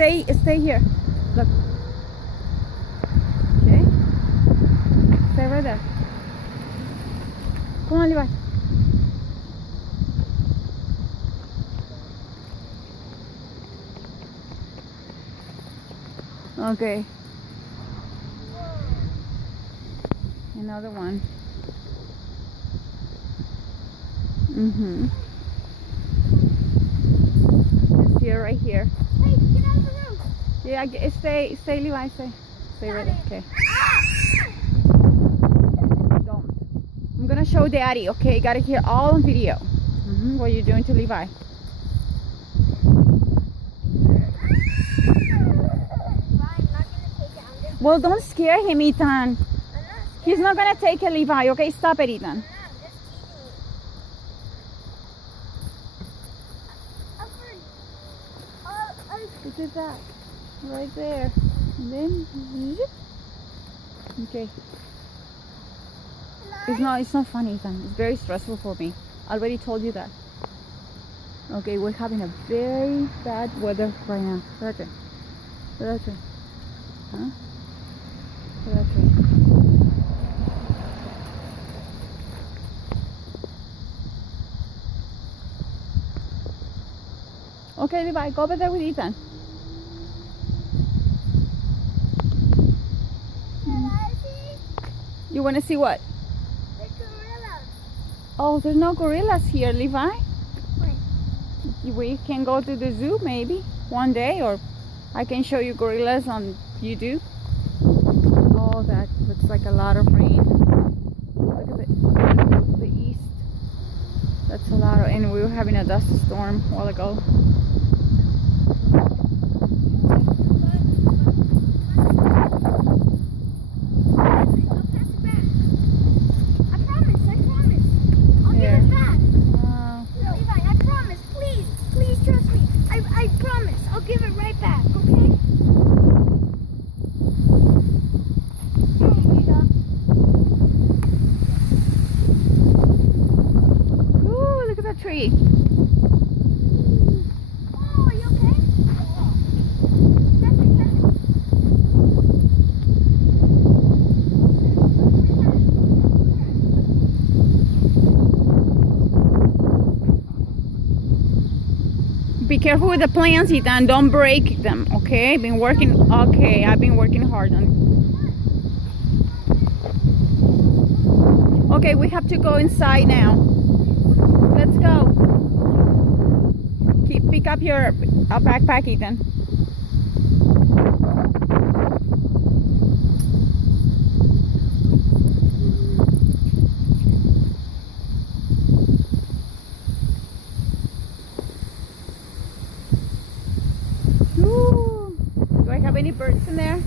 stay here. Look. Okay. Stay right there. Come on, Levi. Okay. Another one. It's here, right here. Hey, get out of the room. Yeah, stay, Levi, stay right there. Okay. Don't. I'm gonna show Daddy. Okay, got it here all on video. What you're doing to Levi. Well, don't scare him, Ethan. He's not gonna take it, Levi. Okay, stop it, Ethan. Look at that, right there. And then, okay. It's not funny, Ethan. It's very stressful for me. I already told you that. Okay, we're having a very bad weather right now. Huh? Okay, Levi, go over there with Ethan. You want to see what? The gorillas. Oh, there's no gorillas here, Levi. Wait. We can go to the zoo maybe one day, or I can show you gorillas on YouTube. Oh, that looks like a lot of rain. Look at the east. That's a lot of, and we were having a dust storm a while ago. Tree. Oh, are you okay? Be careful with the plants, Ethan. Don't break them, okay? I've been working hard on it. Okay, we have to go inside now. Let's go. Pick up your backpack, Ethan. Ooh. Do I have any birds in there?